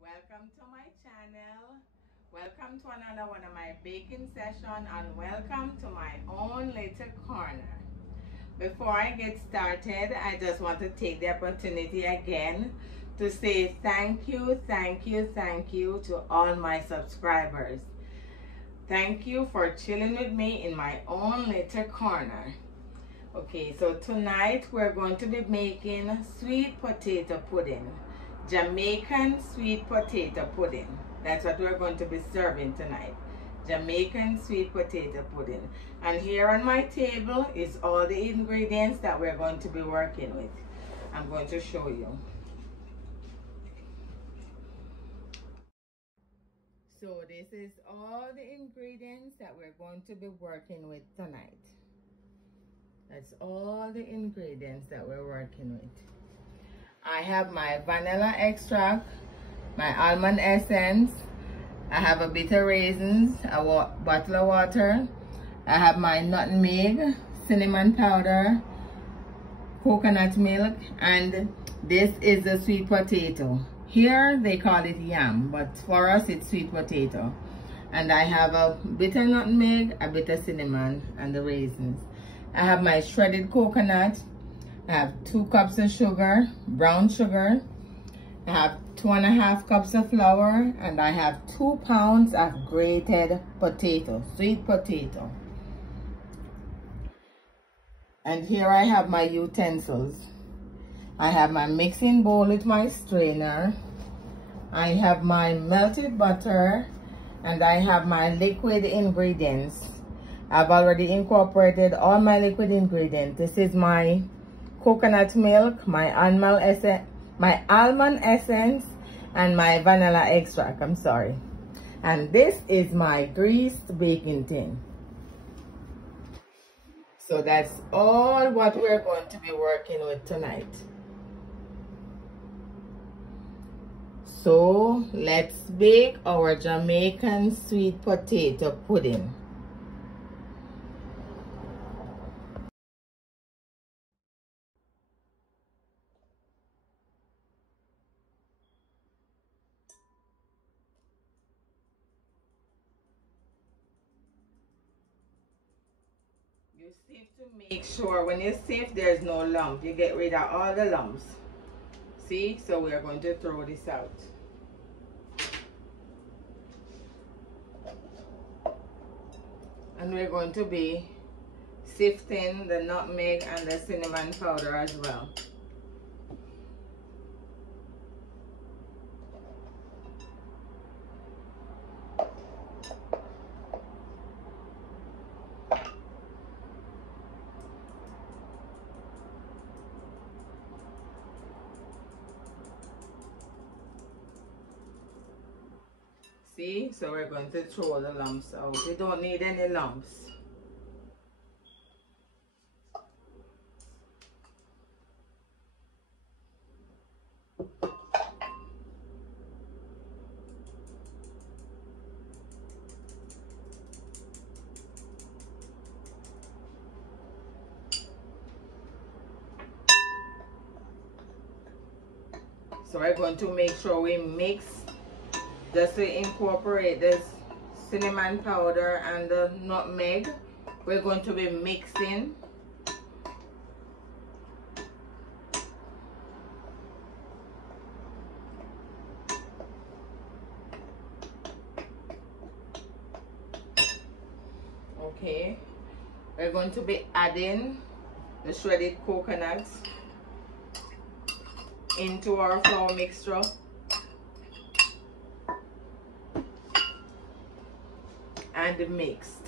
Welcome to my channel. Welcome to another one of my baking session, and welcome to my own little corner. Before I get started, I just want to take the opportunity again to say thank you to all my subscribers. Thank you for chilling with me in my own little corner. Okay, so tonight we're going to be making sweet potato pudding. Jamaican sweet potato pudding. That's what we're going to be serving tonight. Jamaican sweet potato pudding. And here on my table is all the ingredients that we're going to be working with. I'm going to show you. So this is all the ingredients that we're going to be working with tonight. That's all the ingredients that we're working with. I have my vanilla extract, my almond essence, I have a bit of raisins, a bottle of water, I have my nutmeg, cinnamon powder, coconut milk, and this is the sweet potato. Here they call it yam, but for us it's sweet potato. And I have a bit of nutmeg, a bit of cinnamon, and the raisins. I have my shredded coconut. I have 2 cups of sugar, brown sugar. I have 2.5 cups of flour, and I have 2 pounds of grated potato, sweet potato. And here I have my utensils. I have my mixing bowl with my strainer. I have my melted butter, and I have my liquid ingredients. I've already incorporated all my liquid ingredients. This is my coconut milk, my almond essence, and my vanilla extract. And this is my greased baking tin. So that's all what we're going to be working with tonight. So let's bake our Jamaican sweet potato pudding. You sieve to make sure when you sieve there's no lump. You get rid of all the lumps. See? So we are going to throw this out. And we're going to be sifting the nutmeg and the cinnamon powder as well. See, so we're going to throw the lumps out. We don't need any lumps. So we're going to make sure we mix just to incorporate this cinnamon powder and the nutmeg. We're going to be mixing. Okay, we're going to be adding the shredded coconuts into our flour mixture. And mixed.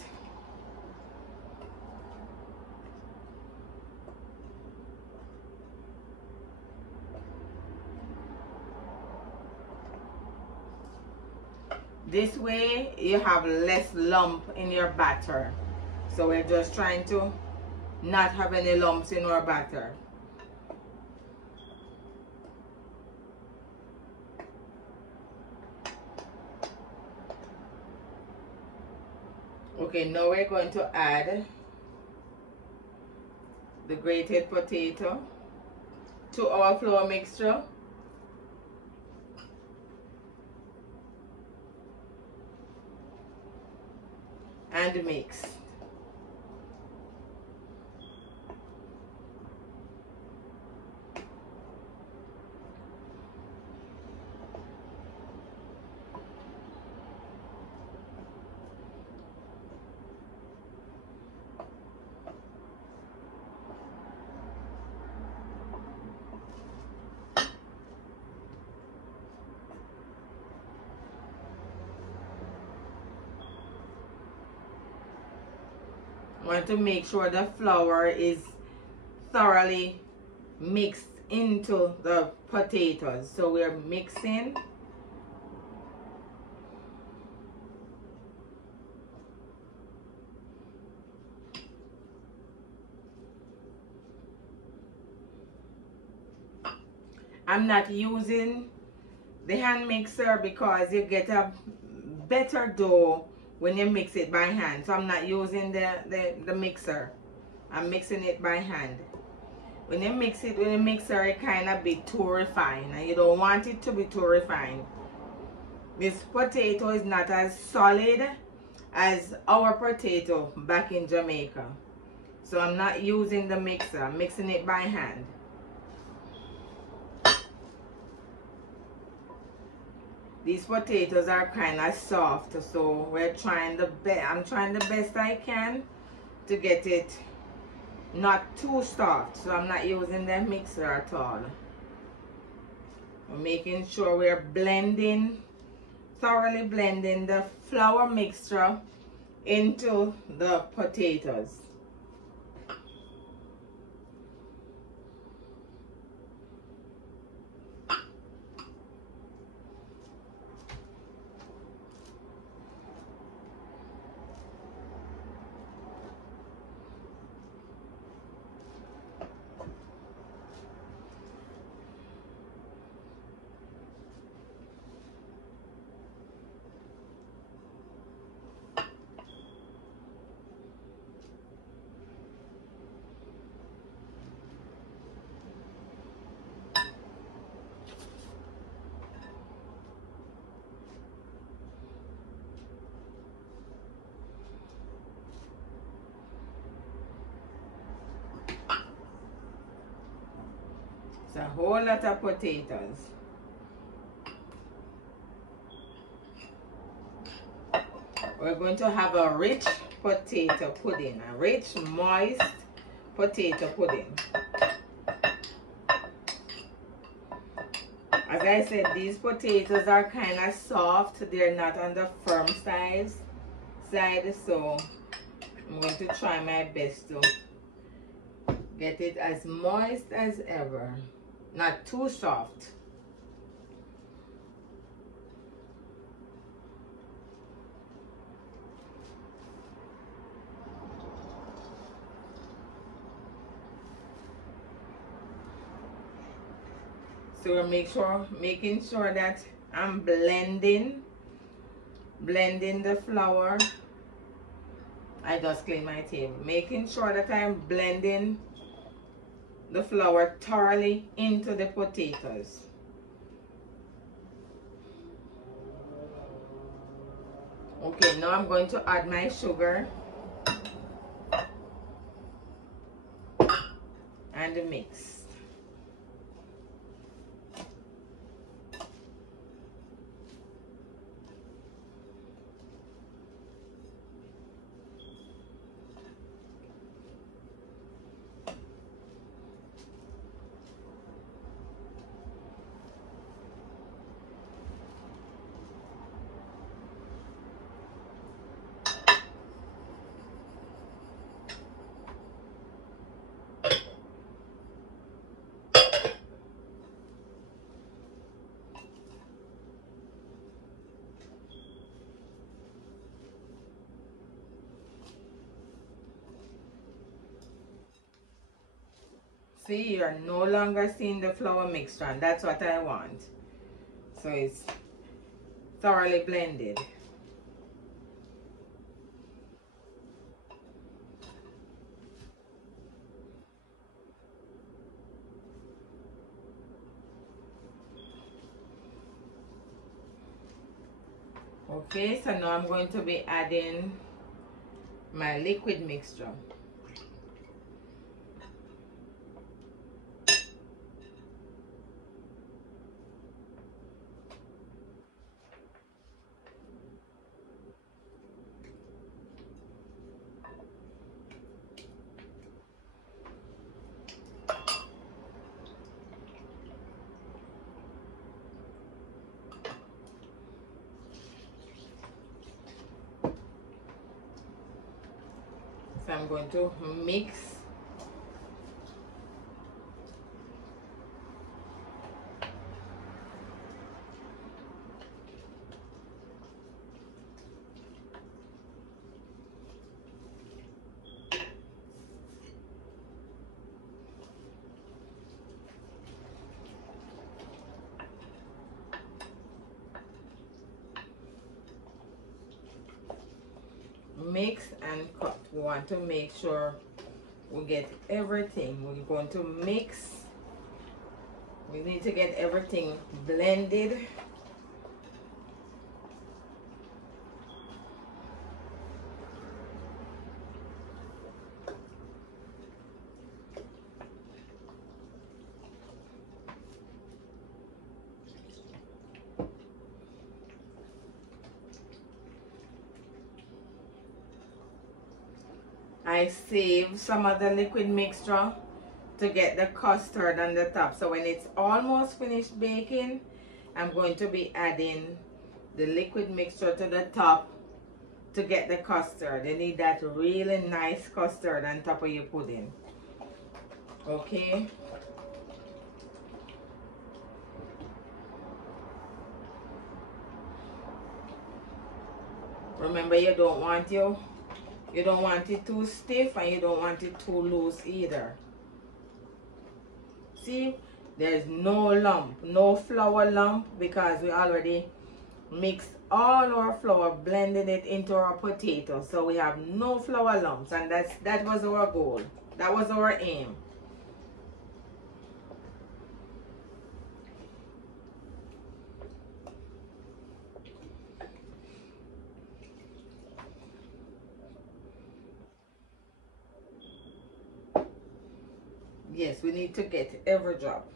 This way you have less lump in your batter. So we're just trying to not have any lumps in our batter. Okay, now we're going to add the grated potato to our flour mixture. and mix. Want to make sure the flour is thoroughly mixed into the potatoes. So we're mixing. I'm not using the hand mixer because you get a better dough when you mix it by hand. So I'm not using the mixer. I'm mixing it by hand. When you mix it with a mixer, it kind of be too refined, and you don't want it to be too refined. This potato is not as solid as our potato back in Jamaica. So I'm not using the mixer. I'm mixing it by hand. These potatoes are kind of soft, so we're trying the best. I'm trying the best I can to get it not too soft, so I'm not using the mixer at all. We're making sure we're blending, thoroughly blending the flour mixture into the potatoes. It's a whole lot of potatoes. We're going to have a rich potato pudding, a rich, moist potato pudding. As I said, these potatoes are kind of soft. They're not on the firm side, so I'm going to try my best to get it as moist as ever. Not too soft. So we're making sure that I'm blending the flour. I just cleaned my table. Making sure that I'm blending the flour thoroughly into the potatoes. Okay, now I'm going to add my sugar and mix. See, you're no longer seeing the flour mixture, and that's what I want. So it's thoroughly blended. Okay, so now I'm going to be adding my liquid mixture. So I'm going to mix. Mix and cut. We want to make sure we get everything. We're going to mix. We need to get everything blended. I save some of the liquid mixture to get the custard on the top. So when it's almost finished baking, I'm going to be adding the liquid mixture to the top to get the custard. You need that really nice custard on top of your pudding. Okay. Remember, you don't want it too stiff and you don't want it too loose either. See, there's no lump, no flour lump, because we already mixed all our flour, blending it into our potato. So we have no flour lumps, and that was our goal. That was our aim. Yes, we need to get every drop.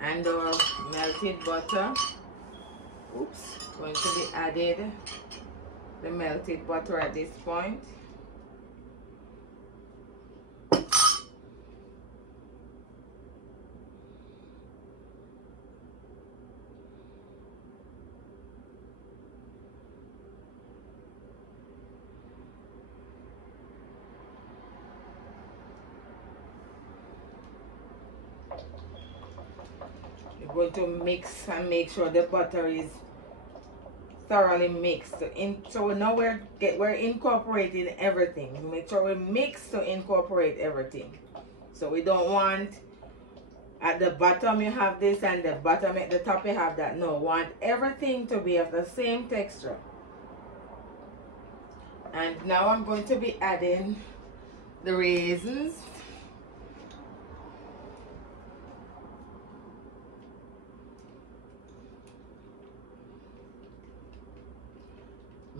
And our melted butter. Oops, going to be added the melted butter at this point. Going to mix and make sure the butter is thoroughly mixed. So now we're incorporating everything. Make sure we mix to incorporate everything. So we don't want at the bottom you have this and the bottom at the top you have that. No, want everything to be of the same texture. And now I'm going to be adding the raisins.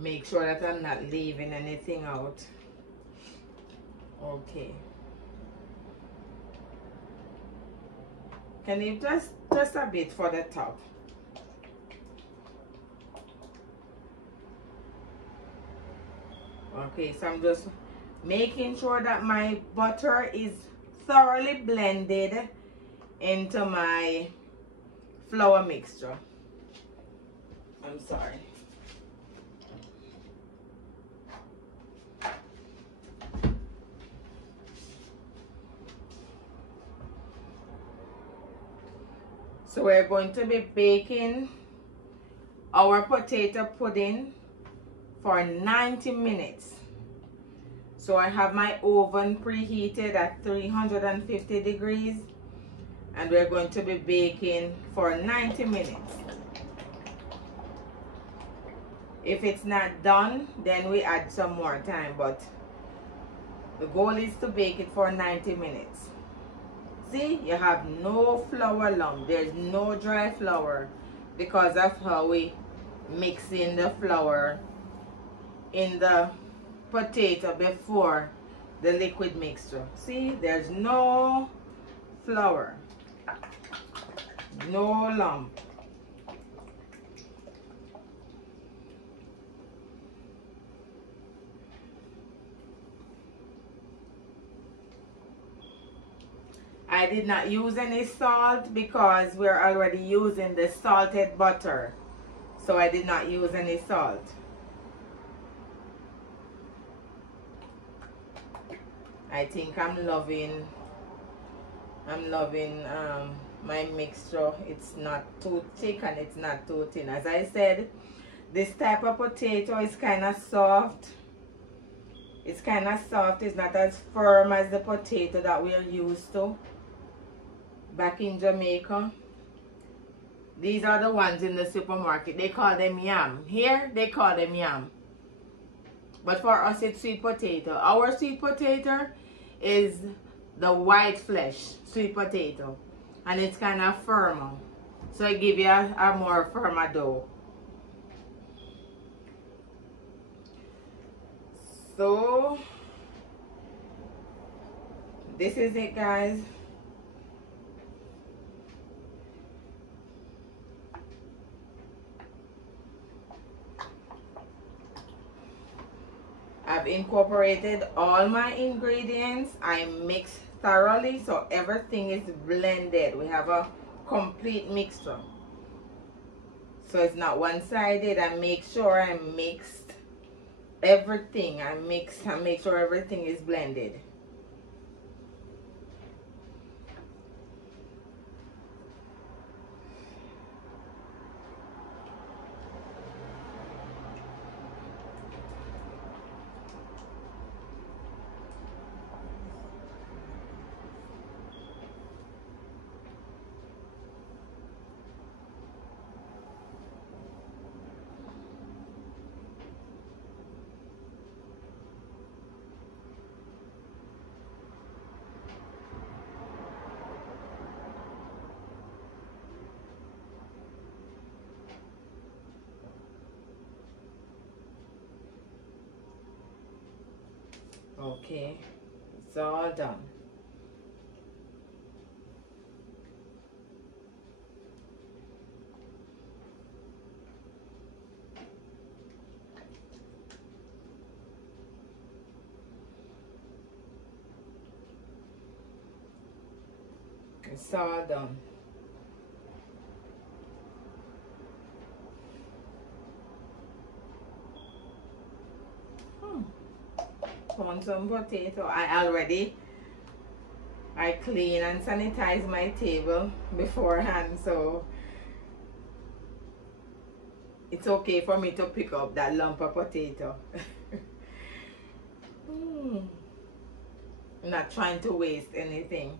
Make sure that I'm not leaving anything out. Okay. Can you just a bit for the top? Okay, so I'm just making sure that my butter is thoroughly blended into my flour mixture. I'm sorry. So we're going to be baking our potato pudding for 90 minutes. So I have my oven preheated at 350 degrees and we're going to be baking for 90 minutes. If it's not done, then we add some more time, but the goal is to bake it for 90 minutes. See, you have no flour lump. There's no dry flour because of how we mix in the flour in the potato before the liquid mixture. See, there's no flour, no lump. I did not use any salt because we're already using the salted butter. So I did not use any salt. I think I'm loving my mixture. It's not too thick and it's not too thin. As I said, this type of potato is kind of soft. It's kind of soft. It's not as firm as the potato that we are used to back in Jamaica. These are the ones in the supermarket. They call them yam. Here, they call them yam. But for us, it's sweet potato. Our sweet potato is the white flesh sweet potato. And it's kind of firmer. So it gives you a more firmer dough. So, this is it, guys. I've incorporated all my ingredients. I mix thoroughly so everything is blended. We have a complete mixture. So it's not one-sided. I make sure I mixed everything. I make sure everything is blended. Okay, it's all done. It's all done. Found some potato. I clean and sanitize my table beforehand, so it's okay for me to pick up that lump of potato. I'm not trying to waste anything.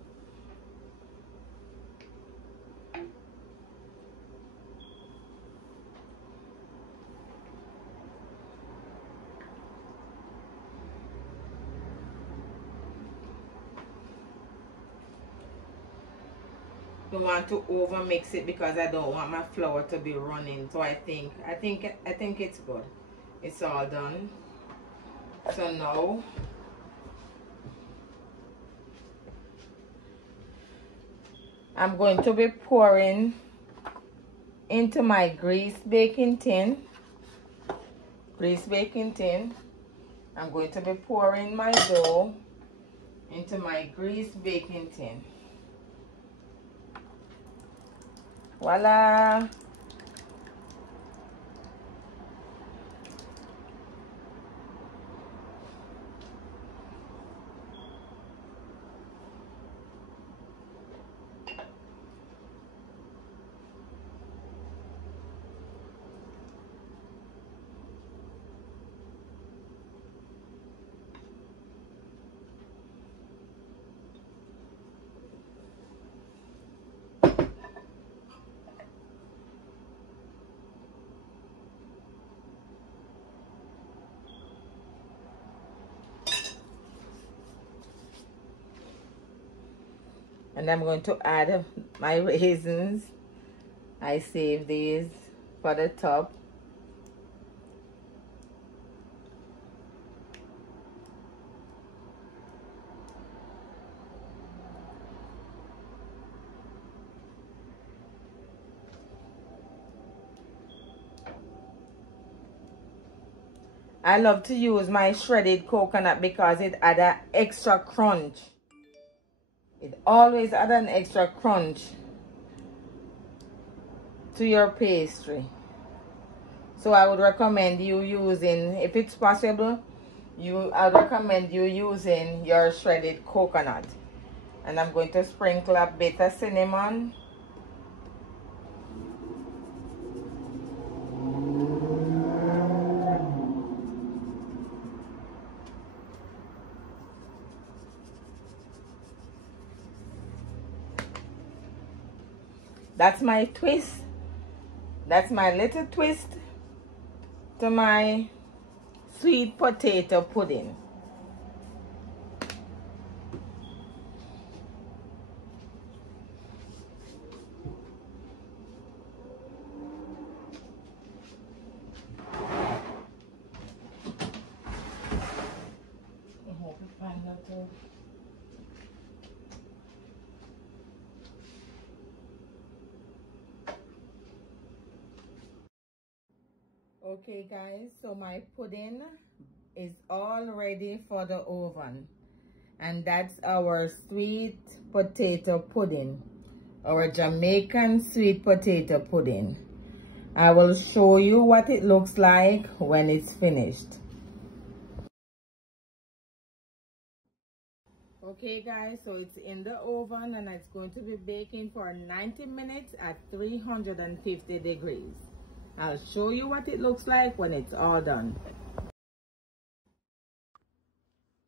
Don't want to over mix it because I don't want my flour to be running. So I think it's good. It's all done. So now I'm going to be pouring into my greased baking tin. I'm going to be pouring my dough into my greased baking tin. Voila! And I'm going to add my raisins. I saved these for the top. I love to use my shredded coconut because it adds an extra crunch. It always adds an extra crunch to your pastry. So I would recommend you using, if it's possible, I would recommend you using your shredded coconut. And I'm going to sprinkle a bit of cinnamon. That's my twist. That's my little twist to my sweet potato pudding. I hope it finds out too. Okay guys, so my pudding is all ready for the oven, and that's our sweet potato pudding, our Jamaican sweet potato pudding. I will show you what it looks like when it's finished. Okay guys, so it's in the oven and it's going to be baking for 90 minutes at 350 degrees. I'll show you what it looks like when it's all done.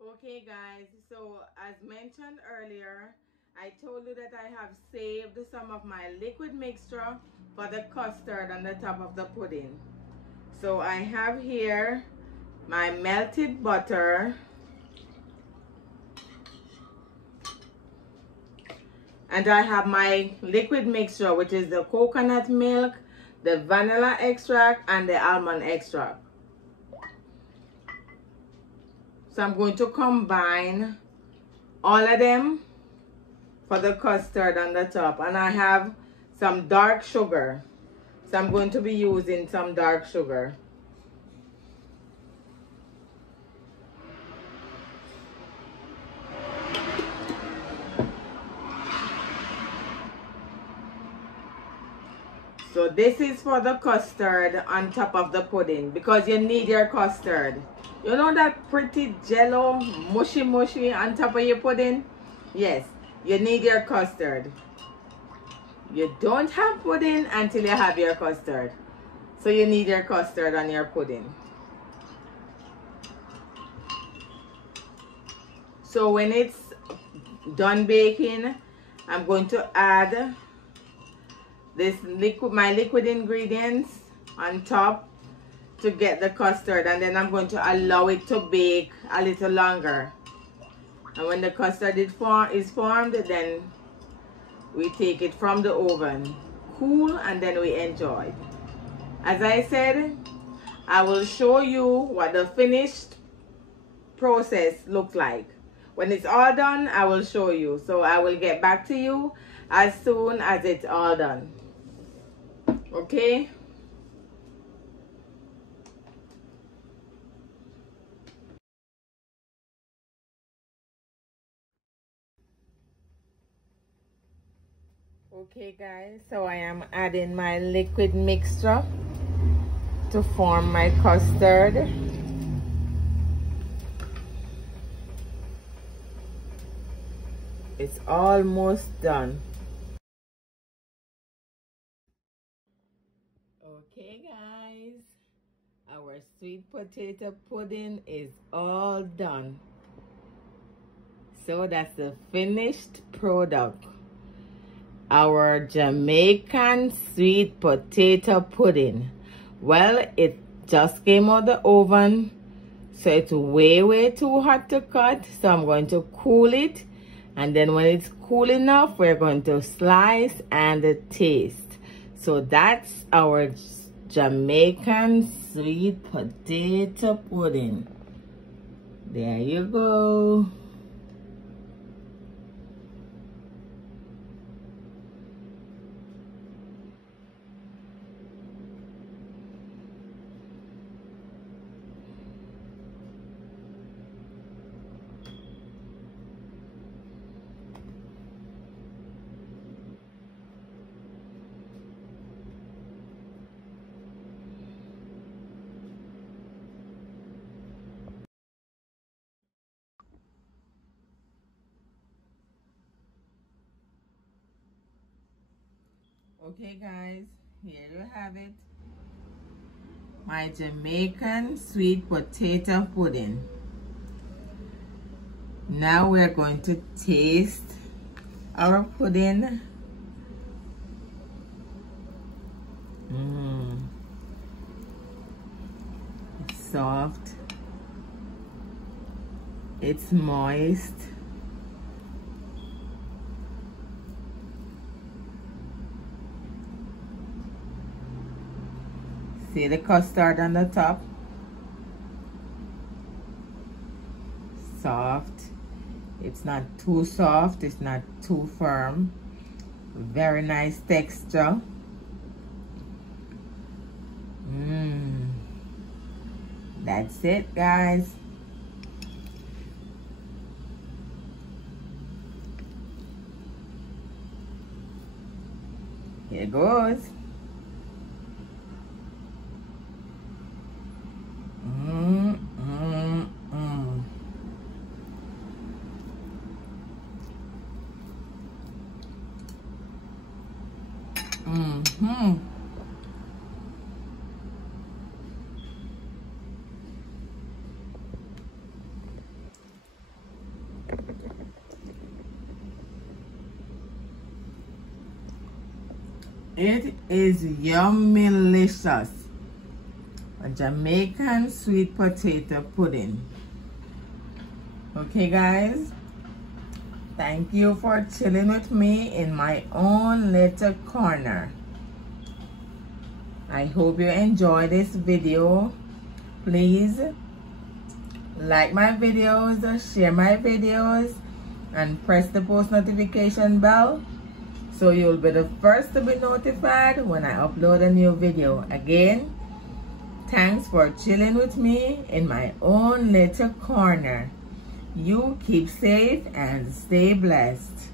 Okay guys, so as mentioned earlier, I told you that I have saved some of my liquid mixture for the custard on the top of the pudding. So I have here my melted butter, and I have my liquid mixture, which is the coconut milk, the vanilla extract, and the almond extract. So I'm going to combine all of them for the custard on the top. And I have some dark sugar. So I'm going to be using some dark sugar. So this is for the custard on top of the pudding, because you need your custard. You know that pretty jello, mushy on top of your pudding? Yes, you need your custard. You don't have pudding until you have your custard. So you need your custard on your pudding. So when it's done baking, I'm going to add this my liquid ingredients on top to get the custard, and then I'm going to allow it to bake a little longer. And when the custard is formed, then we take it from the oven, cool, and then we enjoy. As I said, I will show you what the finished process looks like. When it's all done, I will show you. So I will get back to you as soon as it's all done. Okay? Okay guys, so I am adding my liquid mixture to form my custard. It's almost done. Okay guys, our sweet potato pudding is all done. So that's the finished product. Our Jamaican sweet potato pudding. Well, it just came out the oven, so it's way too hot to cut. So I'm going to cool it, And then when it's cool enough, we're going to slice and taste. So that's our Jamaican sweet potato pudding. There you go. Okay guys, here you have it. My Jamaican sweet potato pudding. Now we're going to taste our pudding. It's soft. It's moist. See the custard on the top? Soft. It's not too soft, it's not too firm. Very nice texture. That's it, guys. Here goes. It is Yummilicious, a Jamaican sweet potato pudding. Okay guys, thank you for chilling with me in my own little corner. I hope you enjoy this video. Please like my videos, share my videos, and press the post notification bell so you'll be the first to be notified when I upload a new video. Again, thanks for chilling with me in my own little corner. You keep safe and stay blessed.